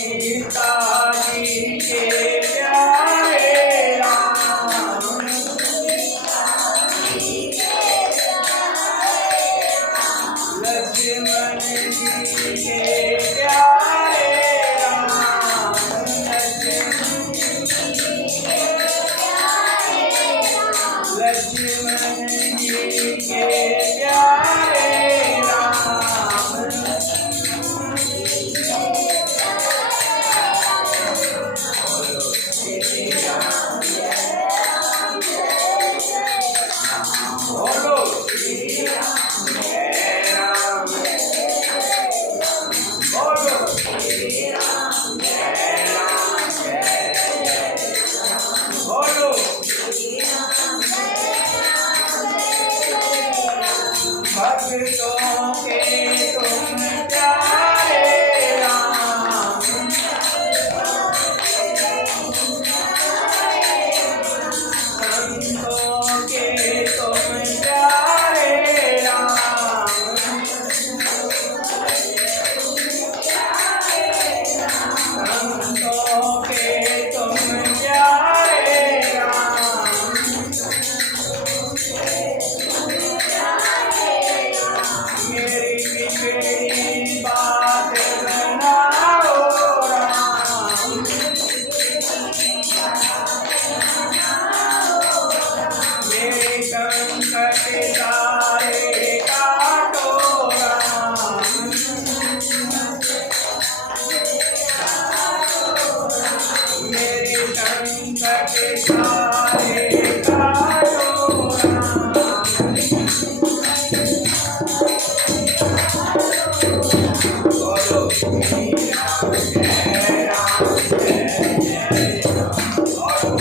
सीता जी के प्यारे राम, लक्ष्मण जी के प्यारे राम, लक्ष्मण जी के प्यारे राम, बोलो श्री राम जय राम, बोलो श्री राम जय राम जय जय, बोलो भक्तों के तुम प्यारे राम, संतों के तुम प्यारे राम, संतों के तुम प्यारे राम, मेरी बिगड़ी बात बनाओ राम, मेरे संकट सारे काटो राम, मेरे संकट सारे काटो राम, बोलो श्री राम जय राम जय जय राम, बोलो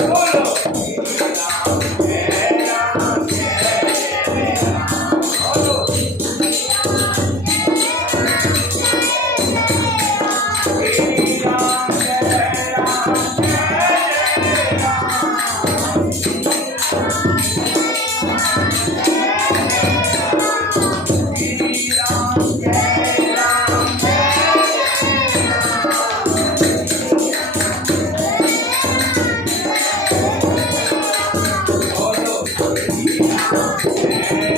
बोलो श्री राम जय राम जय जय राम, बोलो श्री राम जय राम जय जय राम, श्री राम जय राम जय जय राम, बोलो श्री राम जय राम जय जय,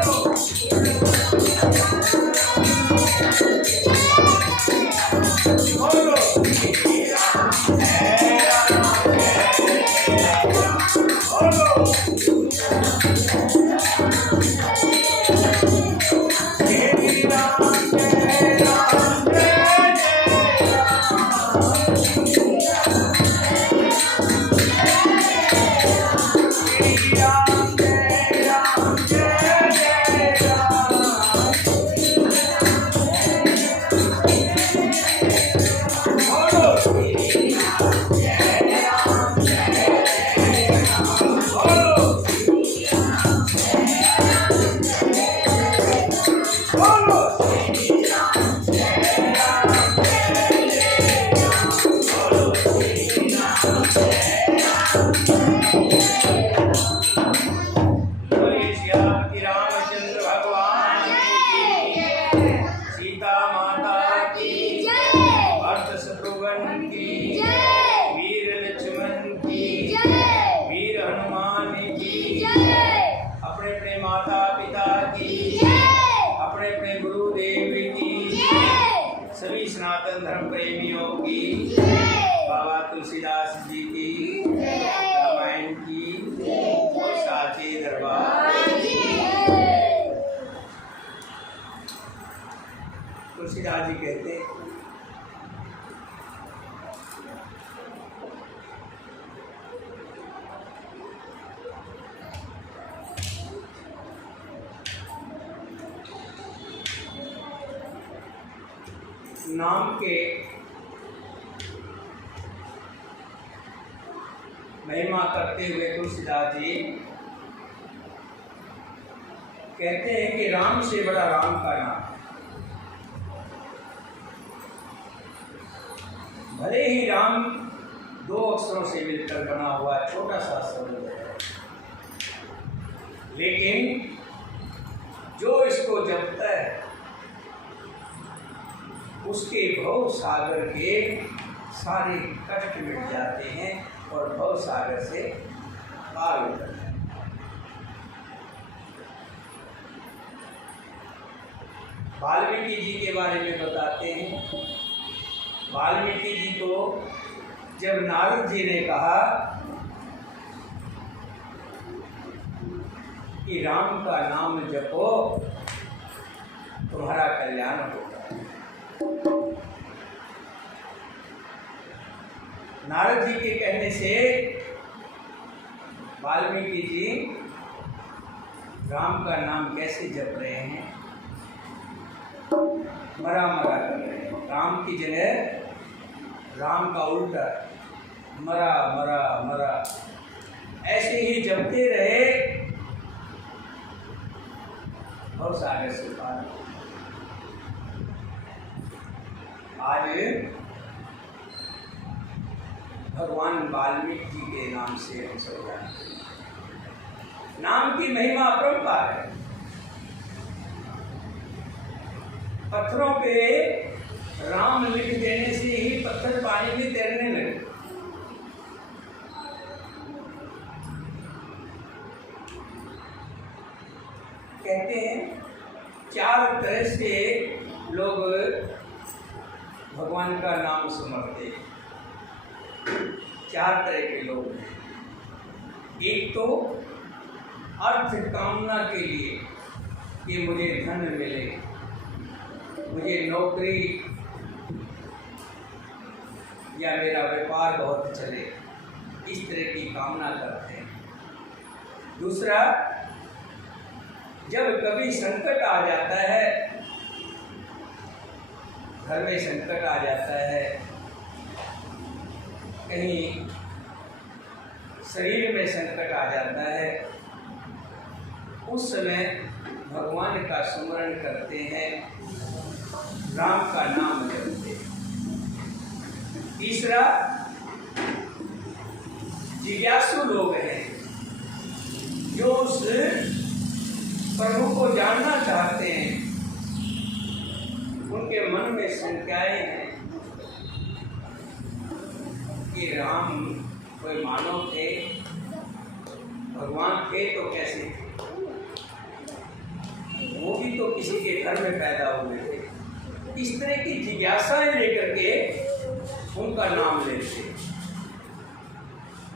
बोलो बोलो श्री राम जय राम जय जय राम, बोलो श्री राम जय राम जय जय राम, श्री राम जय राम जय जय राम, बोलो श्री राम जय राम जय जय राम, बोलो बोलो श्री राम जय राम जय जय राम, बोलो श्री राम जय राम, बोलिए श्री रामचंद्र भगवान की, सीता माता की, भक्त शत्रुघ्न की, वीर लक्ष्मण की, वीर हनुमान की, अपने अपने माता पिता की, अपने अपने गुरुदेव की, सभी सनातन धर्म प्रेमियों की, बाबा तुलसीदास जी की, रामायण की, और साचे दरबार तुलसीदास जी कहते हैं, नाम के महिमा करते हुए तुलसीदास जी कहते हैं कि राम से बड़ा राम का नाम। भले ही राम दो अक्षरों से मिलकर बना हुआ छोटा सा शब्द है, लेकिन जो इसको जपता है उसके भव सागर के सारे कष्ट मिट जाते हैं और भव सागर से पार हो जाते हैं। वाल्मीकि जी के बारे में बताते हैं। वाल्मीकि जी को जब नारद जी ने कहा कि राम का नाम जपो तुम्हारा कल्याण होगा, नारद जी के कहने से वाल्मीकि जी राम का नाम कैसे जप रहे हैं? मरा मरा कर रहे हैं। राम की जगह राम का उल्टा मरा मरा मरा, ऐसे ही जपते रहे और सागर से पार। आज भगवान वाल्मीकि जी के नाम से हम सब जानते हैं। नाम की महिमा अपरंपार है। पत्थरों पे राम लिख देने से ही पत्थर पानी में तैरने लगे। कहते हैं 4 तरह से लोग भगवान का नाम सुमरते हैं। 4 तरह के लोग हैं। एक तो अर्थ कामना के लिए कि मुझे धन मिले, मुझे नौकरी या मेरा व्यापार बहुत चले, इस तरह की कामना करते हैं। दूसरा, जब कभी संकट आ जाता है, घर में संकट आ जाता है, कहीं शरीर में संकट आ जाता है, उस समय भगवान का स्मरण करते हैं, राम का नाम जपते हैं। तीसरा, जिज्ञासु लोग हैं जो उस प्रभु को जानना चाहते हैं, उनके मन में शंकाएं हैं कि राम कोई मानव थे, भगवान थे तो कैसे थे? वो भी तो किसी के घर में पैदा हुए थे। इस तरह की जिज्ञासाएं लेकर के उनका नाम लेते।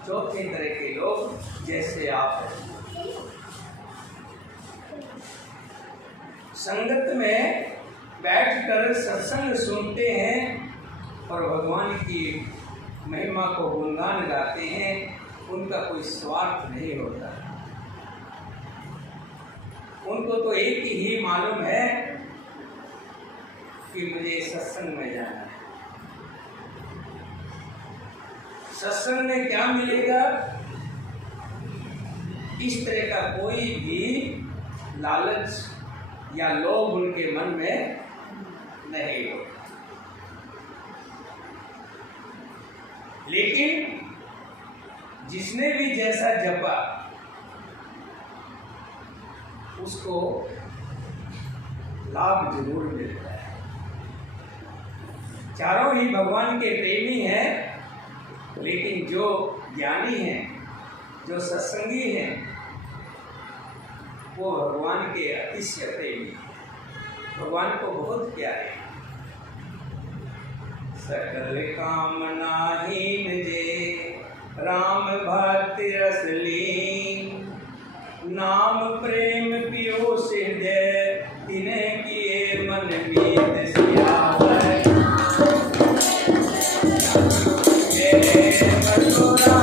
चौथे तरह के लोग जैसे आप हैं, संगत में बैठकर सत्संग सुनते हैं और भगवान की महिमा को गुणगान गाते हैं, उनका कोई स्वार्थ नहीं होता। उनको तो एक ही मालूम है कि मुझे सत्संग में जाना है। सत्संग में क्या मिलेगा, इस तरह का कोई भी लालच या लोभ उनके मन में नहीं होता। लेकिन जिसने भी जैसा जपा उसको लाभ जरूर मिलता है। चारों ही भगवान के प्रेमी हैं, लेकिन जो ज्ञानी हैं, जो सत्संगी हैं, वो भगवान के अतिशय प्रेमी, भगवान को बहुत प्यारे। सकल कामना हीन जे राम भक्ति रस लीन, नाम प्रेम पियो हृदय तिन्हें किए मन मीत सियावर। जय मथुरा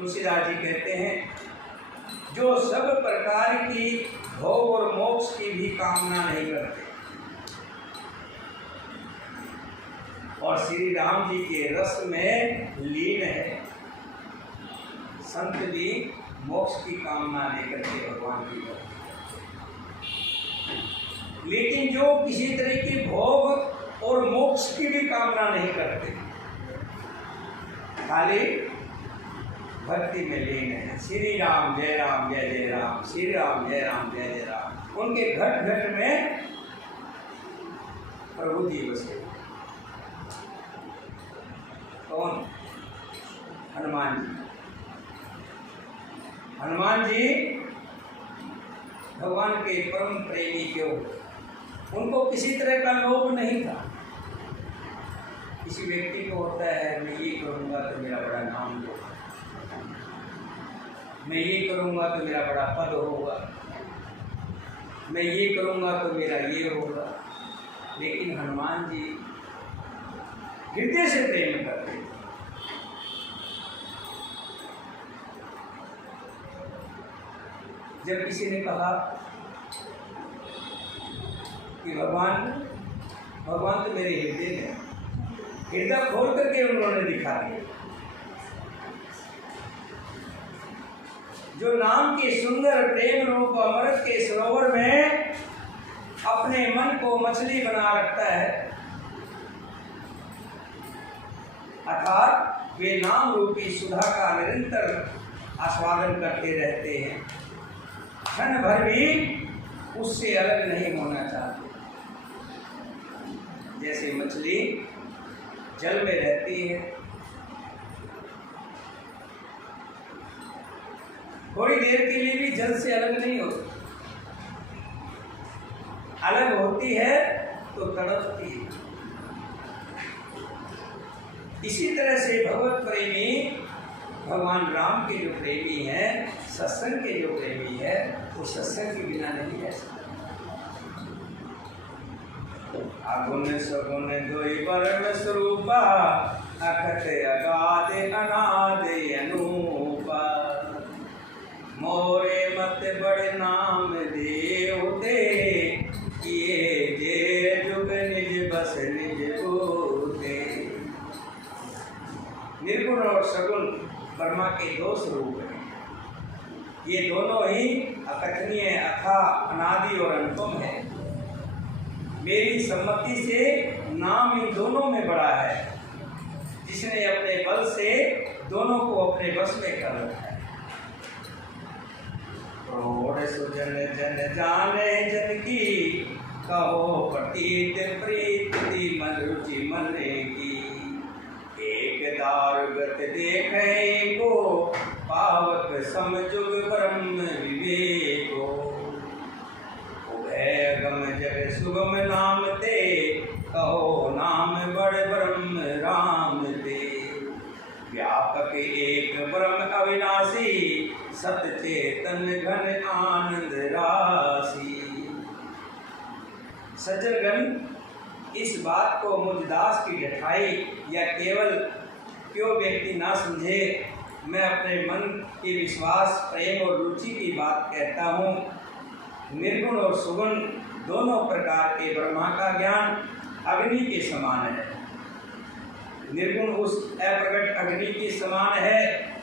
तुलसीदास जी कहते हैं, जो सब प्रकार की भोग और मोक्ष की भी कामना नहीं करते और श्री राम जी के रस में लीन है। संत भी मोक्ष की कामना नहीं करते, भगवान की करते। लेकिन जो किसी तरह की भोग और मोक्ष की भी कामना नहीं करते, खाली भक्ति में लीन है। श्री राम जय जय राम, श्री राम जय जय राम। उनके घट घट में प्रभु जी बसे। कौन? हनुमान जी। हनुमान जी भगवान के परम प्रेमी क्यों? उनको किसी तरह का लोभ नहीं था। किसी व्यक्ति को होता है, मैं ये करूँगा तो मेरा बड़ा नाम होगा, मैं ये करूँगा तो मेरा बड़ा पद होगा, मैं ये करूँगा तो मेरा ये होगा। लेकिन हनुमान जी हृदय से प्रेम करते। जब किसी ने कहा कि भगवान तो मेरे हृदय में, हृदय खोल करके उन्होंने दिखा दिया। जो नाम के सुंदर प्रेम रूप अमृत के सरोवर में अपने मन को मछली बना रखता है, अर्थात वे नाम रूपी सुधा का निरंतर आस्वादन करते रहते हैं, क्षण भर भी उससे अलग नहीं होना चाहते। जैसे मछली जल में रहती है, थोड़ी देर के लिए भी जल से अलग नहीं होती, अलग होती है तो तड़पती है। इसी तरह से भगवत प्रेमी भगवान राम के जो प्रेमी हैं, सत्संग के जो प्रेमी है, वो सत्संग के बिना नहीं रह सकते। अगुण सगुण दोई परम स्वरूपा, अखत अगाध अनाद अनूपा। मोरे मत बड़ नाम देवते, किए जे जुग निज बस निज होते। निर्गुण और सगुण ब्रह्मा के दो स्वरूप हैं। ये दोनों ही अकथनीय, अथाह, अनादि और अनुपम है। मेरी सम्मति से नाम इन दोनों में बड़ा है, जिसने अपने बल से दोनों को अपने बस में कर रखा है। प्रौढ़ सुजन जन जाने जन की, कहो प्रतीत प्रीति मन रुचि मन की। एक दारुगत देखे को, पावक समजुग ब्रह्म विवेको। उभय गम जग सुगम नाम ते, कहो नाम बड़ ब्रह्म राम ते। व्यापक एक ब्रह्म अविनाशी, सत चेतन घन आनंद राशि। सज्जनगण, इस बात को मुझ दास की ढठाई या केवल क्यों व्यक्ति ना समझे, मैं अपने मन के विश्वास, प्रेम और रुचि की बात कहता हूँ। निर्गुण और सुगुण दोनों प्रकार के ब्रह्मा का ज्ञान अग्नि के समान है। निर्गुण उस अप्रकट अग्नि के समान है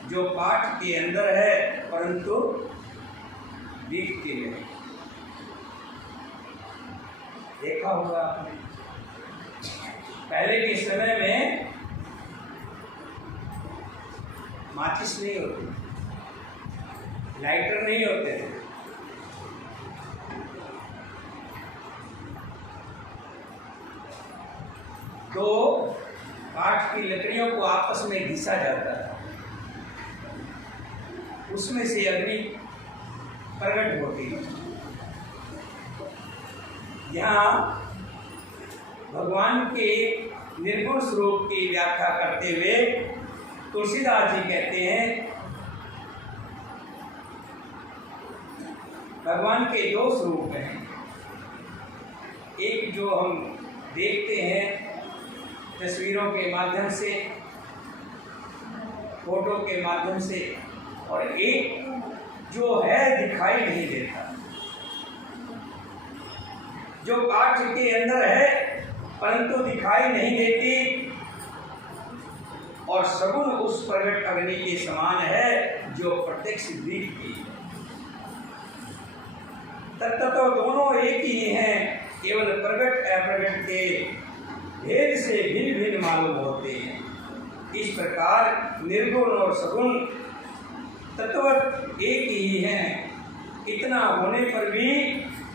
जो पाठ के अंदर है, परंतु दिखती नहीं। देखा होगा आपने, पहले के समय में माचिस नहीं होती, लाइटर नहीं होते थे, तो काठ की लकड़ियों को आपस में घिसा जाता था, उसमें से अग्नि प्रकट होती है। यहाँ भगवान के निर्गुण स्वरूप की व्याख्या करते हुए तुलसीदास जी कहते हैं, भगवान के दो स्वरूप हैं। एक जो हम देखते हैं तस्वीरों के माध्यम से, फोटो के माध्यम से, और एक जो है दिखाई नहीं देता, जो काठ के अंदर है परंतु दिखाई नहीं देती, और सगुण उस प्रगट अग्नि के समान है जो प्रत्यक्ष दिखती है। तत्व तो दोनों एक ही हैं, केवल प्रगट अप्रगट के भेद से भिन्न भिन्न मालूम होते हैं। इस प्रकार निर्गुण और सगुण तत्व एक ही हैं। इतना होने पर भी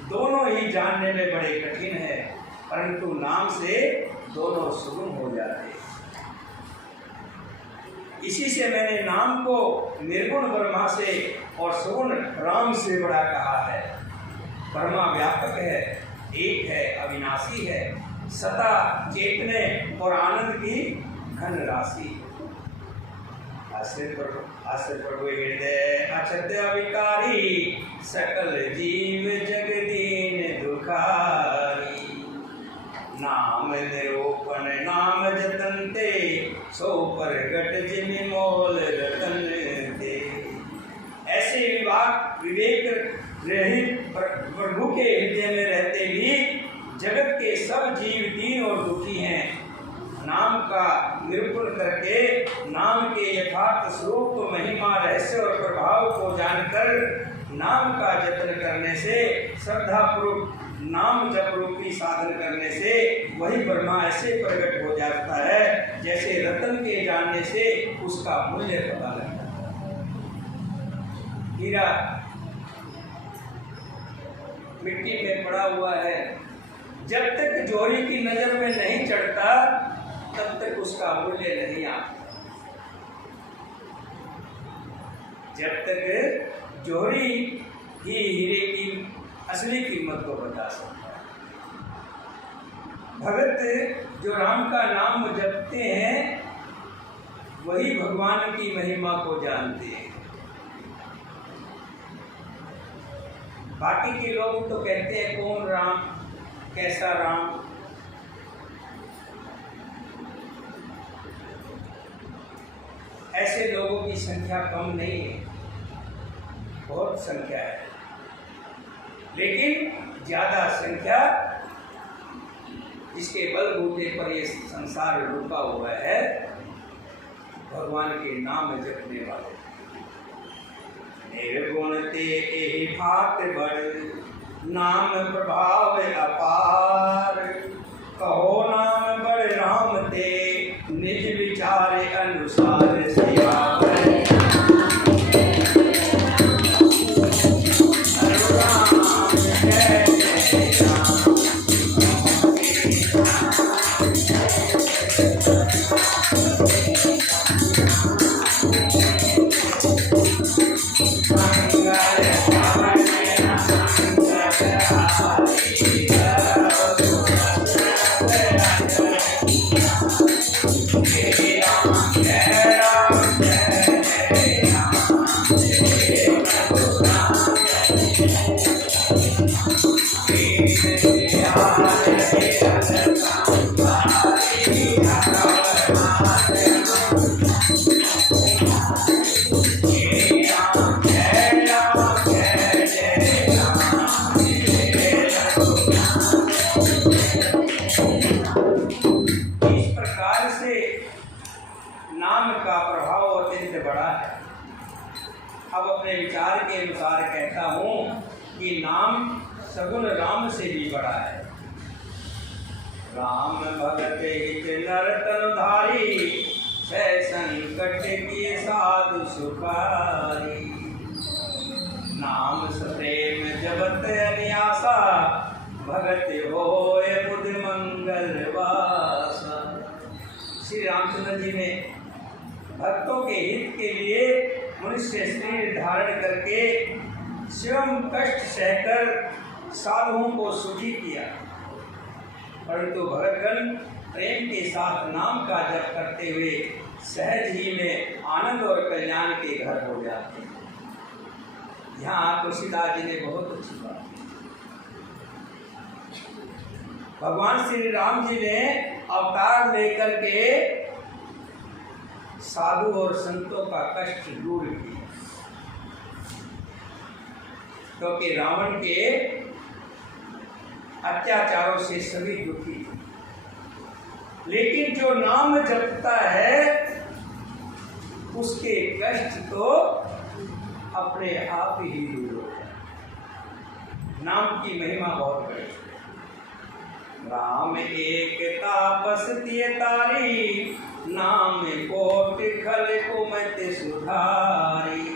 दोनों ही जानने में बड़े कठिन है, परंतु नाम से दोनों सुगम हो जाते हैं। इसी से मैंने नाम को निर्गुण ब्रह्मा से और सगुण राम से बड़ा कहा है। ब्रह्मा व्यापक है, एक है, अविनाशी है, सता चेतने और आनंद की घन राशि। आश्रित प्रभु हृदय अछत अविकारी, सकल जीव जगदीन दुखारी। नाम निरूपण नाम जतनते, सो प्रगट जिन मोल रतन दे। ऐसे विवेक रहित प्रभु के हृदय में रहते भी जगत के सब जीव दीन और दुखी हैं। नाम का निरूपण करके नाम के यथार्थ स्वरूप, महिमा, रहस्य और प्रभाव को जानकर नाम का जतन करने से, श्रद्धापूर्वक नाम जप रूपी साधन करने से वही ब्रह्मा ऐसे प्रकट हो जाता है जैसे रतन के जानने से उसका मूल्य पता लगता है। हीरा मिट्टी में पड़ा हुआ है, जब तक जोहरी की नजर में नहीं चढ़ता तब तक उसका मूल्य नहीं आता। जब तक जोहरी ही हीरे की असली कीमत को बता सकता है। भगत जो राम का नाम जपते हैं वही भगवान की महिमा को जानते हैं। बाकी के लोग तो कहते हैं कौन राम, कैसा राम। ऐसे लोगों की संख्या कम नहीं है, बहुत संख्या है, लेकिन ज्यादा संख्या जिसके बलबूते पर ये संसार रुका हुआ है भगवान के नाम जपने वाले। निर्गुण ते एहि भात बड़, नाम प्रभाव अपार। कहो नाम बड़ राम ते, निज विचार अनुसार सियावर। अब अपने विचार के अनुसार कहता हूँ कि नाम सगुण राम से भी बड़ा है। राम भगत हित नर तनुधारी, सह संकट किए साधु सुखारी। नाम सप्रेम जबत अनियासा, भगत होय बुध मंगल वासा। श्री रामचंद्र जी ने भक्तों के हित के लिए मनुष्य शरीर धारण करके स्वयं कष्ट सहकर साधुओं को सुखी किया, परंतु भगतगण प्रेम के साथ नाम का जप करते हुए सहज ही में आनंद और कल्याण के घर हो जाते हैं। यहाँ तुलसीदास जी ने बहुत अच्छी बात की। भगवान श्री राम जी ने अवतार लेकर के साधु और संतों का कष्ट दूर किया, क्योंकि रावण के अत्याचारों से सभी दुखी थे। लेकिन जो नाम जपता है उसके कष्ट तो अपने आप ही दूर हो जाए। नाम की महिमा बहुत बड़ी है। राम एक तापस तिय तारी, नाम कोट खल कुमत सुधारी।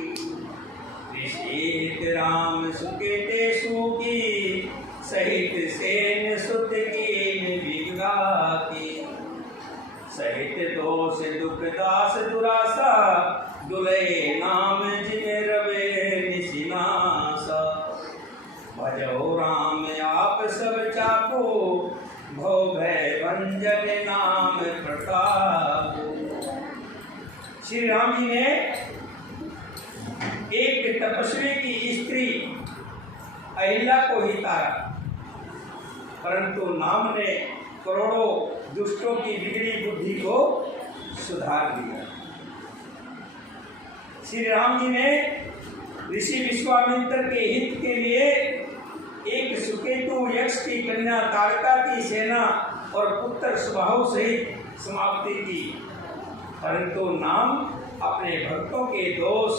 विषेत राम सुकेते सुकी, सहित सेन सुत कीन विगाती। सहित दोष दुख दास दुरासा, दुलय नाम जिन रवे निशिनासा। भजो राम आप सब चाको, भव भय भंजन नाम प्रताप। श्री राम जी ने एक तपस्वी की स्त्री अहिल्या को ही तारा, परंतु नाम ने करोड़ों दुष्टों की बिगड़ी बुद्धि को सुधार दिया। श्री राम जी ने ऋषि विश्वामित्र के हित के लिए एक सुकेतु यक्ष की कन्या ताड़का की सेना और पुत्र सुबाहु सहित समाप्ति की, परंतु नाम अपने भक्तों के दोष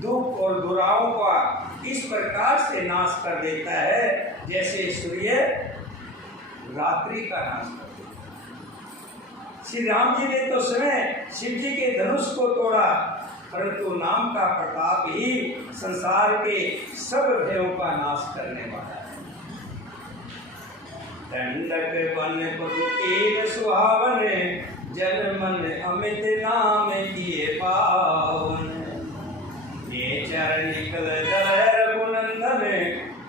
दुख और दुराओं का इस प्रकार से नाश कर देता है जैसे सूर्य रात्रि का नाश कर देता है। श्री राम जी ने तो स्वयं शिव जी के धनुष को तोड़ा, परंतु नाम का प्रताप ही संसार के सब भयों का नाश करने वाला है। दंडक बन पदुकीन सुहावन, जन मन अमित नाम किए पावन। ये चर निकल दर रघुनंदन,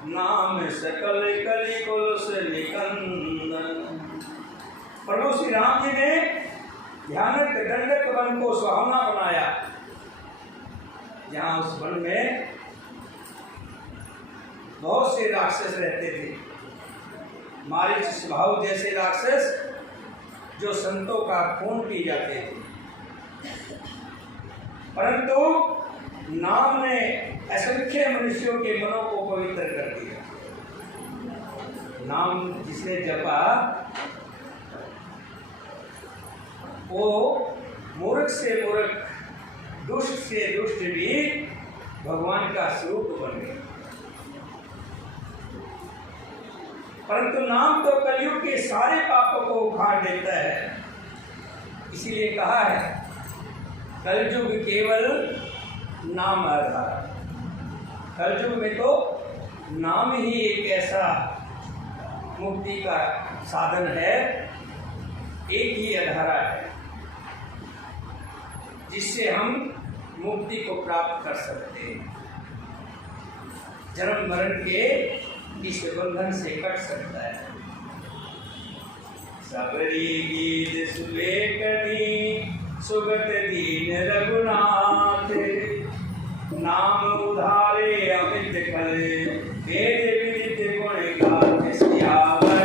नाम सकल कलि कुल से निकंदन। प्रभु श्री राम जी ने ध्यानक दंडक वन को सुहावना बनाया, जहाँ उस वन में बहुत से राक्षस रहते थे। मारीच स्वभाव जैसे राक्षस जो संतों का खून पी जाते थे, परंतु नाम ने असंख्य मनुष्यों के मनों को पवित्र कर दिया। नाम जिसने जपा वो मूर्ख से मूर्ख, दुष्ट से दुष्ट भी भगवान का स्वरूप बन गए। परंतु नाम तो कलयुग के सारे पापों को उखाड़ देता है। इसीलिए कहा है कलयुग केवल नाम आधार। कलयुग में तो नाम ही एक ऐसा मुक्ति का साधन है, एक ही आधारा है जिससे हम मुक्ति को प्राप्त कर सकते हैं, जन्म मरण के इस बंधन से कट सकता है। सबरी गीत सुलेखनी सुगत दीन रघुनाथ, नाम उधारे अमित खल, वेद विदित गुण गाथ सियावर।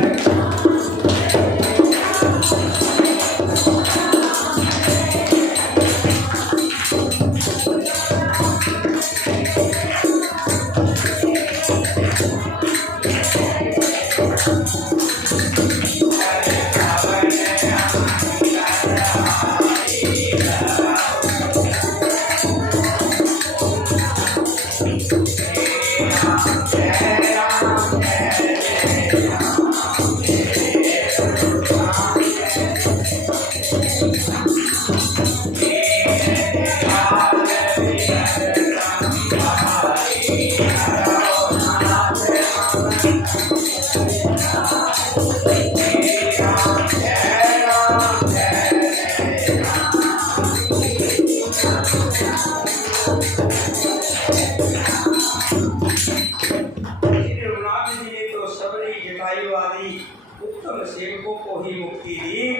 उत्तम सेवकों को ही मुक्ति दी,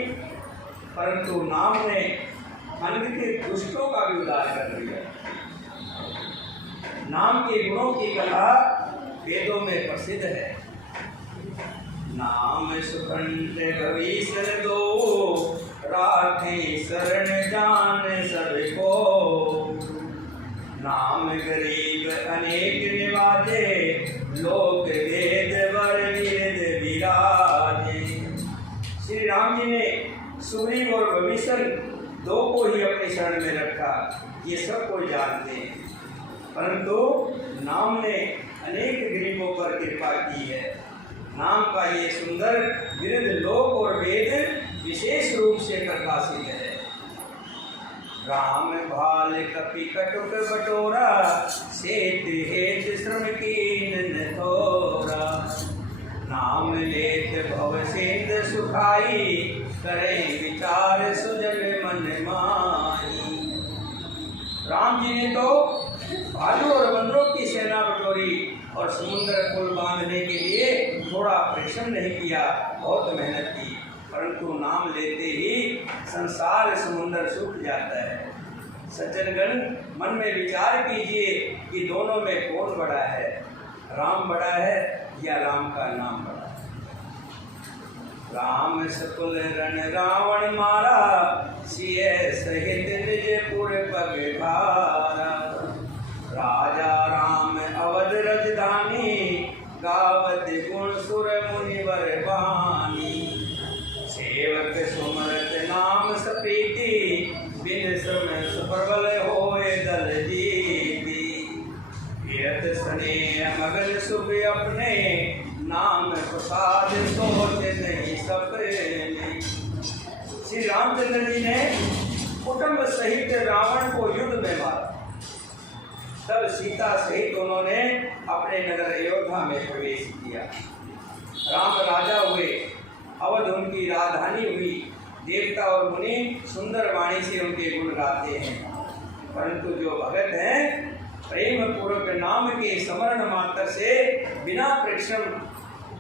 परंतु नाम ने अनगिनत दुष्टों का भी उद्धार कर दिया। नाम के गुणों की कथा वेदों में प्रसिद्ध है। नाम सुखंड भविष्य दो, राखे शरण जान सबको। नाम गरीब अनेक निवाजे, लोक वेद वर वेद विराजे। श्री राम जी ने सुग्रीव और विभीषण दो को ही अपनी शरण में रखा, ये सब कोई जानते हैं। परंतु नाम ने अनेक गरीबों पर कृपा की है। नाम का ये सुंदर विरुद्ध लोक और वेद विशेष रूप से प्रकाशित है। राम भाल कपि कटुक बटोरा, सेत हेत श्रम कीन थोरा। नाम लेत भव सेत सुखाई, करे विचार सुजग मन माई। राम जी ने तो भालू और बंदरों की सेना बटोरी और समुद्र पुल बांधने के लिए थोड़ा परिश्रम नहीं किया, बहुत मेहनत की, परंतु नाम लेते ही संसार समुद्र सूख जाता है। सज्जनगण, मन में विचार कीजिए कि दोनों में कौन बड़ा है, राम बड़ा है या राम का नाम बड़ा है। राम सकुल रण रावण मारा, सिय सहित निजपुर पग भारा। राजा राम अवध रजधानी, गावत गुण सुर मुनिवर बानी। सेवक सुमरत नाम सप्रीति, बिन श्रम सुप्रबल होए दल जीती। कीरत स्नेह मगन सुख अपने, नाम प्रसाद सोच नहीं सपने। श्री रामचंद्र जी ने कुटुंब सहित रावण को युद्ध में मारा। तब सीता सहित उन्होंने अपने नगर अयोध्या में प्रवेश किया। राम राजा हुए, अवध उनकी राजधानी हुई। देवता और मुनि सुंदर वाणी से उनके गुण गाते हैं। परंतु जो भगत हैं, प्रेम पूर्वक नाम के स्मरण मात्र से बिना परिश्रम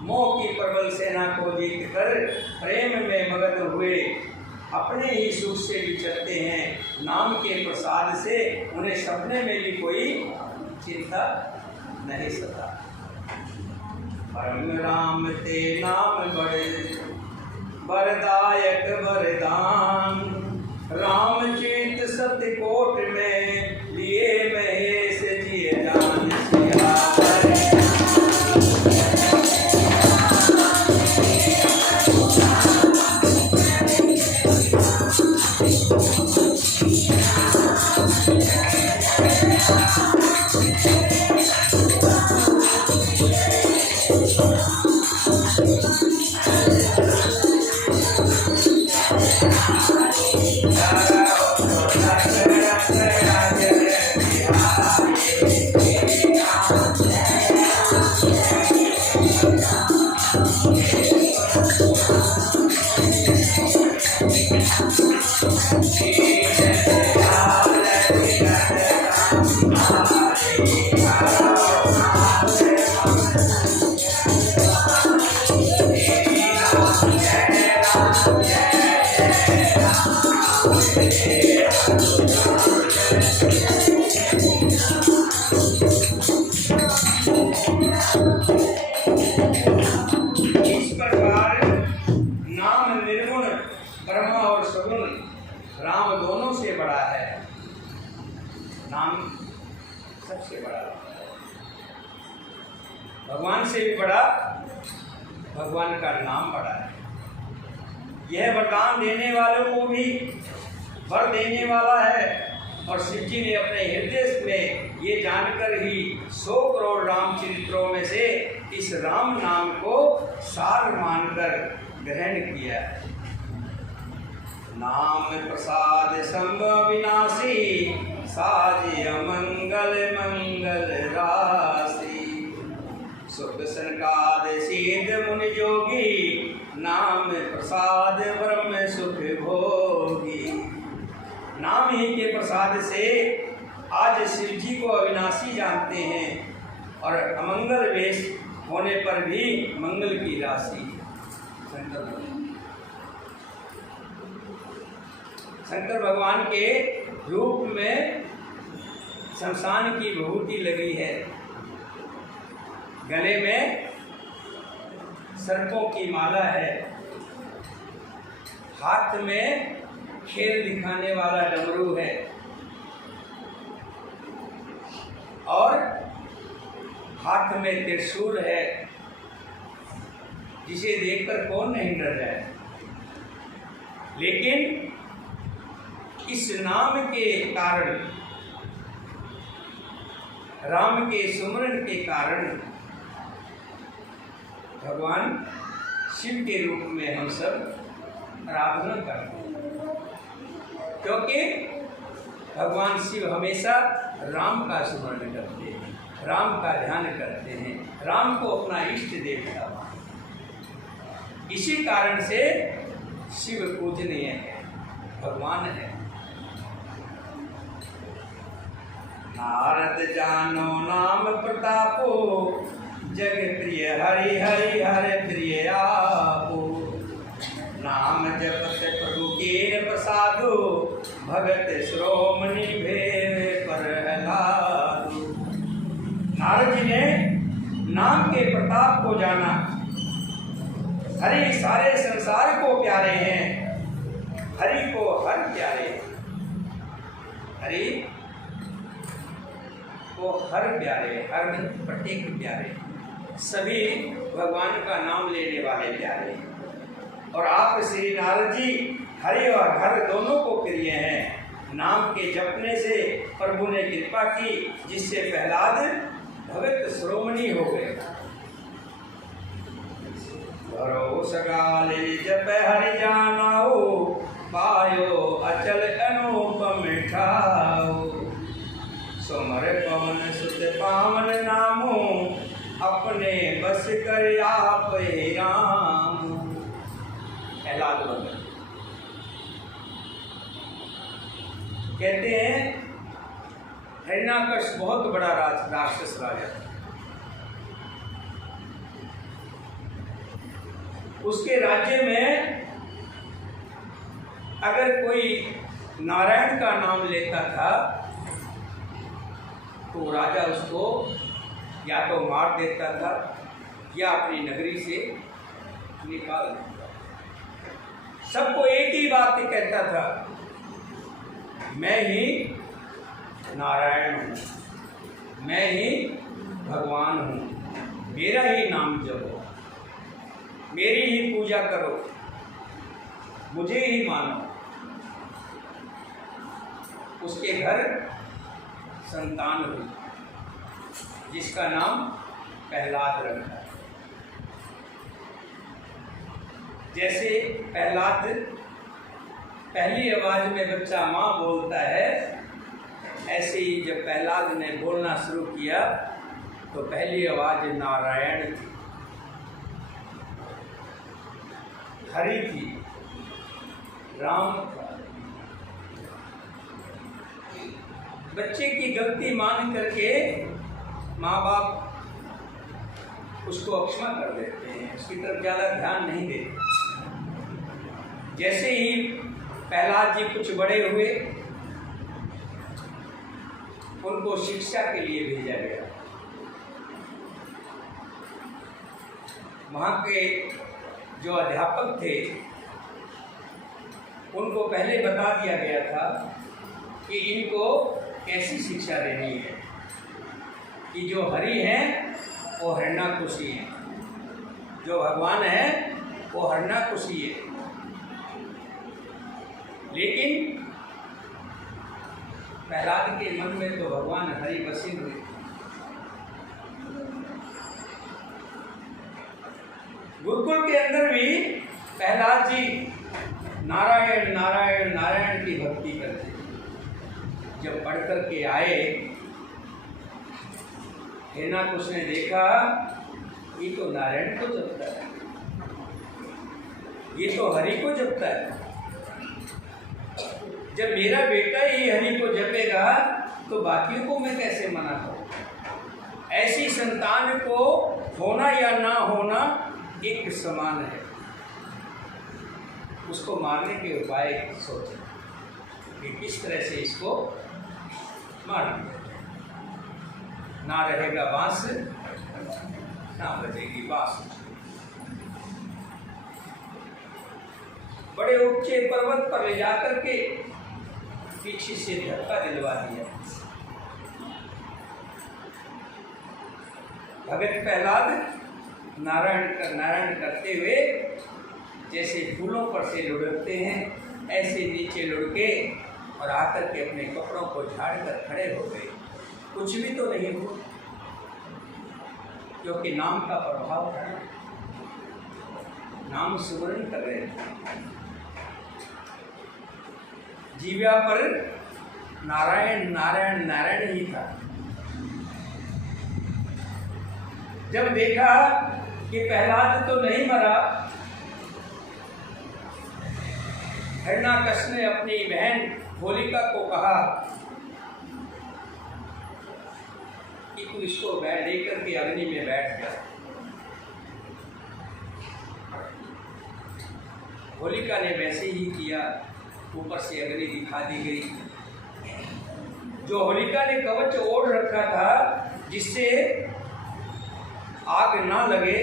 मोह की प्रबल सेना को जीत कर प्रेम में मगन हुए अपने ही सुख से विचरते हैं। नाम के प्रसाद से उन्हें सपने में भी कोई चिंता नहीं सता। परम राम ते नाम बड़े, वरदायक वरदान। राम चित सत्य कोट में, लिए महेश जिय जान सियावर। राम दोनों से बड़ा है। नाम सबसे बड़ा, भगवान से भी बड़ा भगवान का नाम बड़ा है। यह वरदान देने वालों को भी वर देने वाला है। और शिव जी ने अपने हृदय में ये जानकर ही 100 करोड़ रामचरित्रों में से इस राम नाम को सार मानकर ग्रहण किया। नाम प्रसाद संभव विनाशी, साज अमंगल मंगल राशि। सुख संकाद सिद्ध मुनि जोगी, नाम प्रसाद ब्रह्म सुख भोगी। नाम ही के प्रसाद से आज शिव जी को अविनाशी जानते हैं और अमंगल वेश होने पर भी मंगल की राशि। शंकर भगवान के रूप में शमशान की विभूति लगी है, गले में सर्पों की माला है, हाथ में खेल दिखाने वाला डमरू है और हाथ में त्रिशूल है, जिसे देखकर कौन नहीं डर जाए। लेकिन इस नाम के कारण, राम के सुमरन के कारण भगवान शिव के रूप में हम सब आराधना करते हैं, क्योंकि भगवान शिव हमेशा राम का स्मरण करते हैं, राम का ध्यान करते हैं, राम को अपना इष्ट देवता मानते। इसी कारण से शिव पूजनीय है, भगवान है। नारद जानो नाम प्रतापो, जग प्रिय हरि हरि हरि प्रिय आपो। नाम जपत प्रभु के प्रसादो, भगत श्रोमणि भेवे प्रहलादो। नारद जी ने नाम के प्रताप को जाना। हरि सारे संसार को प्यारे हैं, हरि को हर प्यारे हैं, हरि को हर प्यारे, हर प्रत्येक प्यारे, सभी भगवान का नाम लेने वाले प्यारे। और आप श्री नारद जी हरि और हर दोनों को प्रिय हैं। नाम के जपने से प्रभु ने कृपा की, जिससे प्रहलाद भगत श्रोमणी हो गए। करो सकाले जप हरि जानाओ, पायो अचल अनुपम ठाओ। सुमर पवन सुत पावन नामो, अपने बस कर आप हे राम। प्रहलाद बंदर कहते हैं हिरण्याकश बहुत बड़ा राक्षस राजा था। उसके राज्य में अगर कोई नारायण का नाम लेता था तो राजा उसको या तो मार देता था या अपनी नगरी से निकाल देता। सबको एक ही बात कहता था, मैं ही नारायण हूँ, मैं ही भगवान हूँ, मेरा ही नाम जपो, मेरी ही पूजा करो, मुझे ही मानो। उसके घर संतान हुई जिसका नाम प्रहलाद रखा। जैसे प्रहलाद पहली आवाज में बच्चा माँ बोलता है, ऐसे ही जब प्रहलाद ने बोलना शुरू किया तो पहली आवाज नारायण थी, हरि थी, राम था। बच्चे की गलती मान करके माँ बाप उसको अक्षमा कर देते हैं, उसकी तरफ ज़्यादा ध्यान नहीं देते। जैसे ही प्रहलाद जी कुछ बड़े हुए, उनको शिक्षा के लिए भेजा गया। वहाँ के जो अध्यापक थे उनको पहले बता दिया गया था कि इनको कैसी शिक्षा देनी है, कि जो हरि हैं वो हिरण्याकुशी हैं, जो भगवान है वो हिरण्याकुशी है। लेकिन प्रहलाद के मन में तो भगवान हरि बसे हुए। गुरुकुल के अंदर भी प्रहलाद जी नारायण नारायण नारायण की भक्ति करते। जब पढ़ कर के आए, हिरण्याकुश ने देखा ये तो नारायण को जपता है, ये तो हरि को जपता है। जब मेरा बेटा ही हरि को जपेगा तो बाकियों को मैं कैसे मना करूं? ऐसी संतान को होना या ना होना एक समान है। उसको मारने के उपाय सोचे। कि किस तरह से इसको मार दिया। ना रहेगा बांस ना बजेगी बांस। बड़े ऊंचे पर्वत पर ले जाकर के पीछे से धक्का दिलवा दिया। भगत प्रहलाद नारायण करते हुए जैसे फूलों पर से लुढ़कते हैं ऐसे नीचे लुढ़के और आकर के अपने कपड़ों को झाड़ कर खड़े हो गए। कुछ भी तो नहीं हुआ, क्योंकि नाम का प्रभाव था, नाम सुमरण कर रहे थे। जीवा पर नारायण नारायण नारायण ही था। जब देखा कि प्रहलाद तो नहीं मरा, हिरण्याकश ने अपनी बहन होलिका को कहा कि तू इसको लेकर के अग्नि में बैठ जा। होलिका ने वैसे ही किया, ऊपर से अग्नि दिखा दी गई। जो होलिका ने कवच ओढ़ रखा था जिससे आग ना लगे,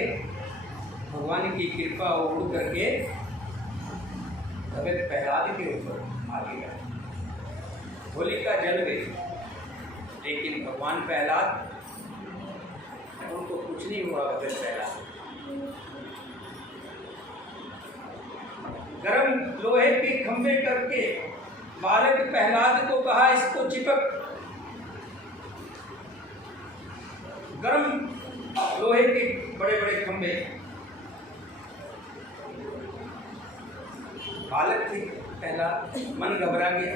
भगवान की कृपा उड़ करके भगत प्रहलाद के ऊपर आ गया। होलिका जल गई, लेकिन भगवान प्रहलाद, उनको कुछ नहीं हुआ। भगत प्रहलाद गरम लोहे के खंभे करके बालक प्रहलाद को कहा इसको चिपक। गरम लोहे के बड़े बड़े खंभे, बालक थे, पहला मन घबरा गया,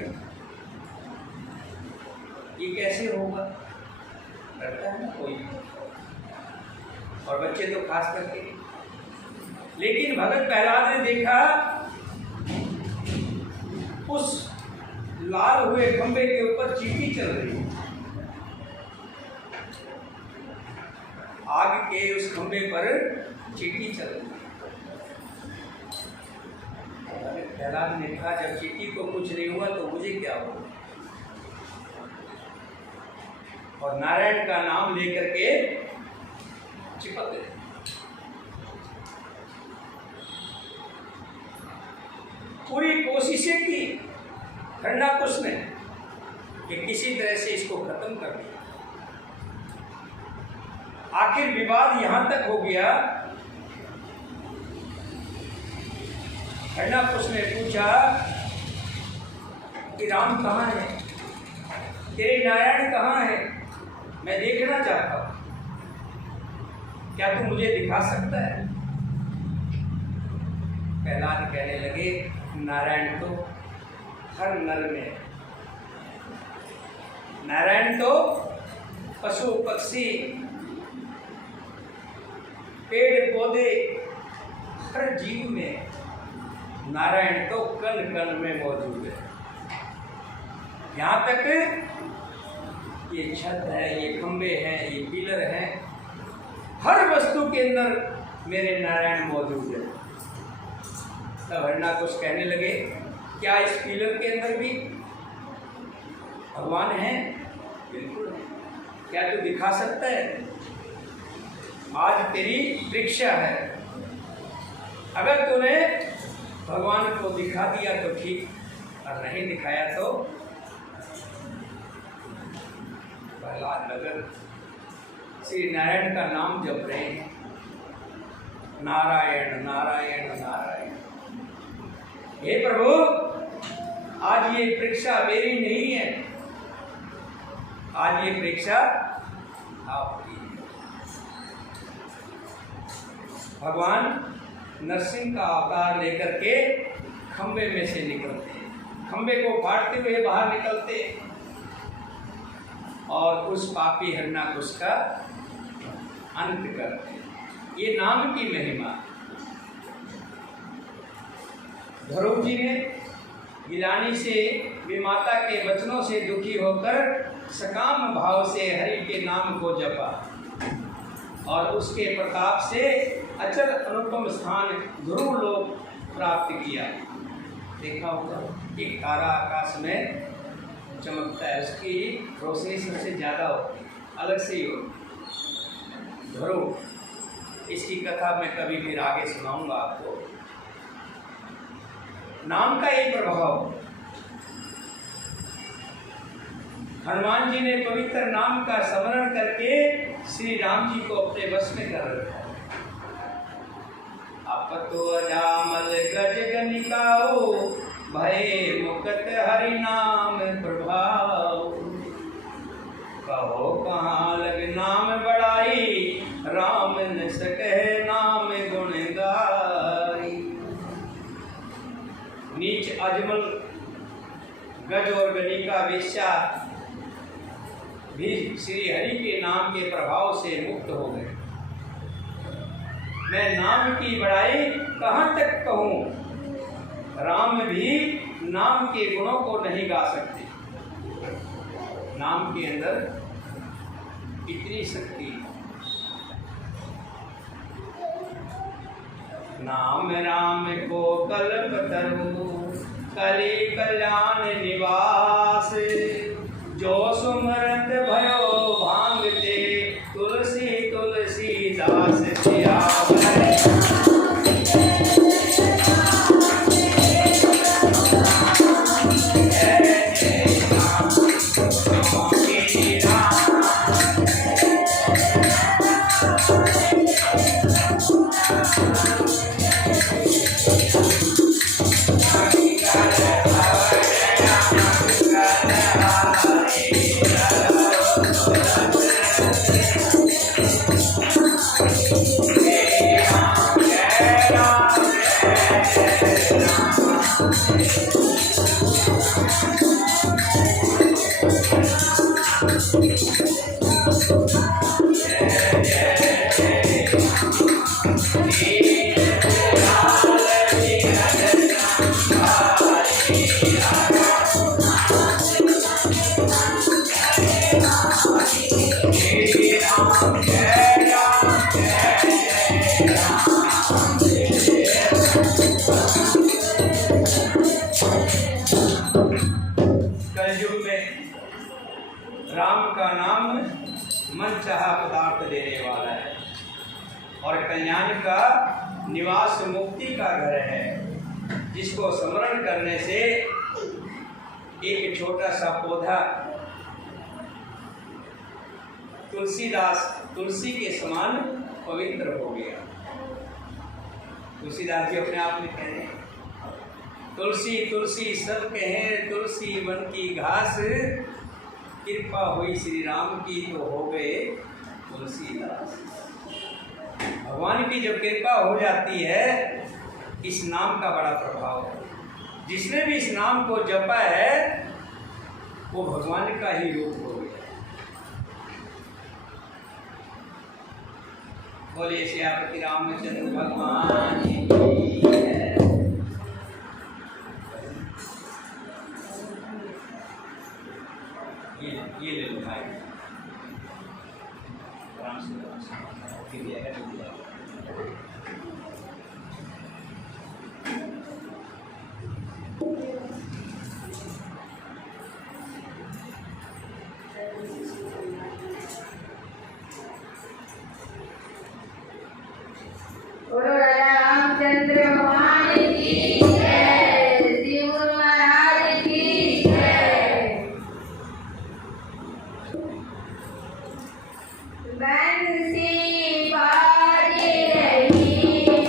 ये कैसे होगा, डरता है ना कोई, और बच्चे तो खास करके। लेकिन भगत प्रहलाद ने देखा उस लाल हुए खंभे के ऊपर चींटी चल रही है। आग के उस खंभे पर चींटी चल रही है। प्रहलाद ने कहा जब चींटी को कुछ नहीं हुआ तो मुझे क्या हुआ। और नारायण का नाम लेकर के चिपक गए। पूरी कोशिशें की हिरण्याकश ने कि किसी तरह से इसको खत्म कर दिया। आखिर विवाद यहां तक हो गया, हिरण्याकश ने पूछा कि राम कहाँ है, तेरे नारायण कहाँ है, मैं देखना चाहता हूं, क्या तू मुझे दिखा सकता है। प्रहलाद कहने लगे नारायण तो हर नर में, नारायण तो पशु पक्षी पेड़ पौधे हर जीव में, नारायण तो कण कण में मौजूद है। यहाँ तक ये छत है, ये खंबे हैं, ये पिलर हैं, हर वस्तु के अंदर मेरे नारायण मौजूद है। तब हिरण्याकश कहने लगे क्या इस पिलर के अंदर भी भगवान है? बिल्कुल है। क्या तू दिखा सकता है? आज तेरी परीक्षा है, अगर तूने भगवान को दिखा दिया तो ठीक, और नहीं दिखाया तो प्रहलाद नगर श्री नारायण का नाम जप रहे हैं, नारायण नारायण नारायण। हे प्रभु, आज ये परीक्षा मेरी नहीं है, आज ये परीक्षा आपकी है। भगवान नरसिंह का अवतार लेकर के खंबे में से निकलते हैं, खंबे को फाड़ते हुए बाहर निकलते और उस पापी हिरण्याकश का अंत करते हैं। ये नाम की महिमा। ध्रुव जी ने गिलानी से वे माता के वचनों से दुखी होकर सकाम भाव से हरि के नाम को जपा और उसके प्रताप से अचल अनुपम स्थान ध्रुव लोक प्राप्त किया। देखा होगा, एक तारा आकाश में चमकता है, उसकी रोशनी सबसे ज़्यादा होती है, अलग से ही होती। ध्रुव, इसकी कथा मैं कभी फिर आगे सुनाऊंगा आपको। नाम का एक प्रभाव, हनुमान जी ने पवित्र नाम का स्मरण करके श्री राम जी को अपने वश में कर रखा। अपतो अजामल गज गनिकाओ, भय मुकत हरि नाम प्रभाव। कहो कहाँ लग नाम बड़ाई, राम न सके नाम गुण गाई। नीच अजमल गज और गनिका वेश्या भी श्री हरि के नाम के प्रभाव से मुक्त हो गए। मैं नाम की बड़ाई कहाँ तक कहूँ, राम भी नाम के गुणों को नहीं गा सकते। नाम के अंदर इतनी शक्ति है। नाम राम को कल्पतरु, कलि कल्याण निवास। जो सुमरत भयो भांगते, तुलसी तुलसी दास सियावै। कलयुग में राम का नाम मनचाहा पदार्थ देने वाला है और कल्याण का निवास, मुक्ति का घर है, जिसको स्मरण करने से एक छोटा सा पौधा तुलसी के समान पवित्र हो गया। तुलसीदास जी अपने आप में कह रहे हैं, तुलसी तुलसी सब कहें, तुलसी वन की घास। कृपा हुई श्री राम की तो हो गए तुलसीदास। भगवान की जब कृपा हो जाती है, इस नाम का बड़ा प्रभाव है। जिसने भी इस नाम को जपा है, वो भगवान का ही रूप हो गया। बोलिए श्यापति रामचंद्र भगवान की जय। ये ले लो भाई, आराम से दिया है। बोलो राजा रामचंद्र भगवान की जय, श्री गुरु महाराज की जय। बंसी बाज रही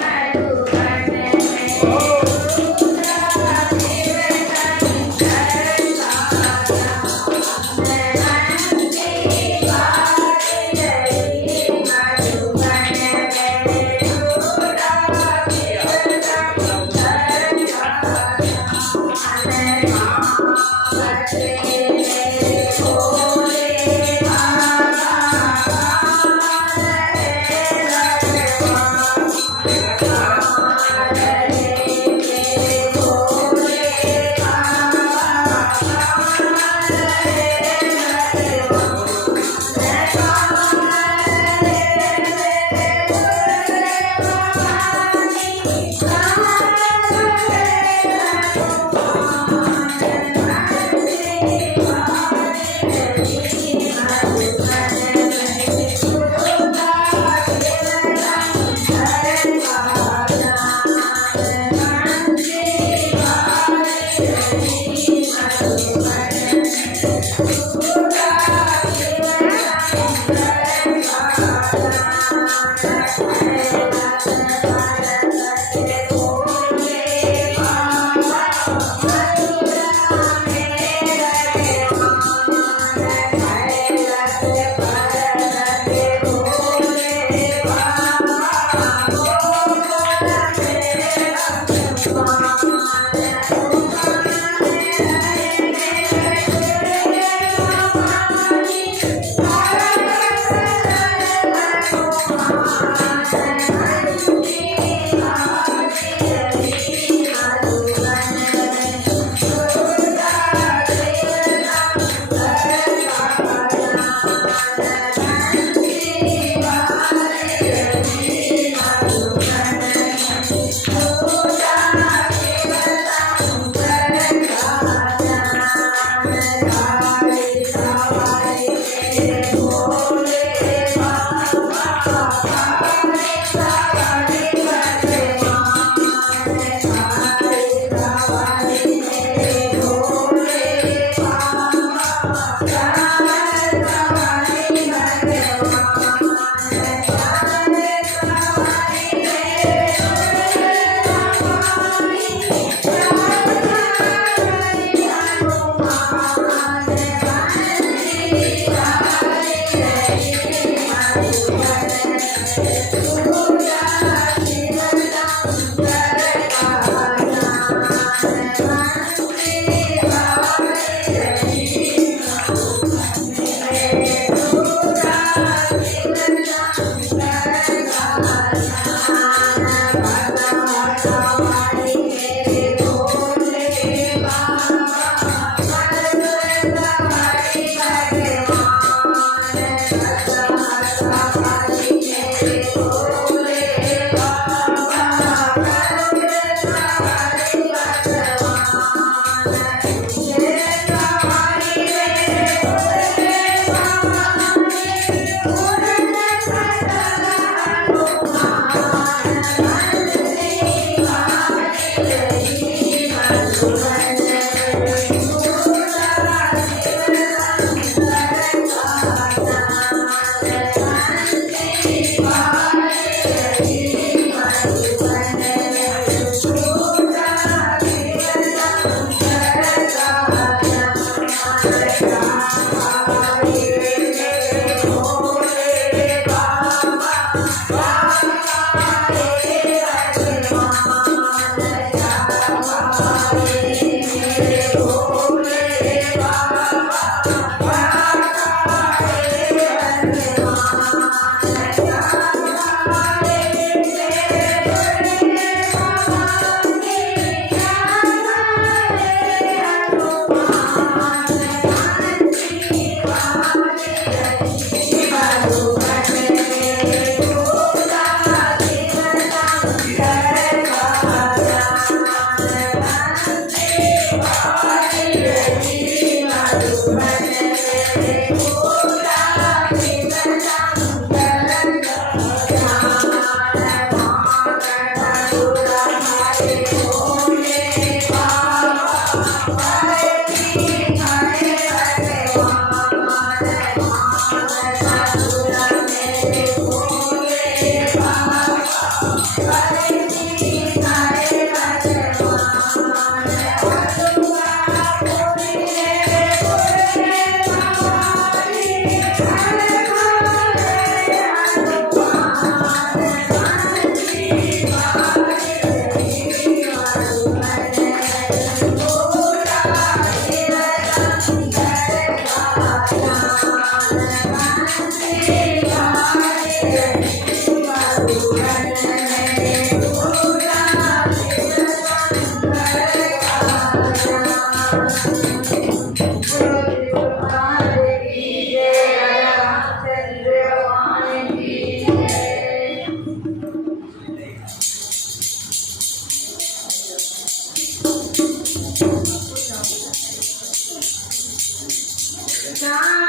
Nah.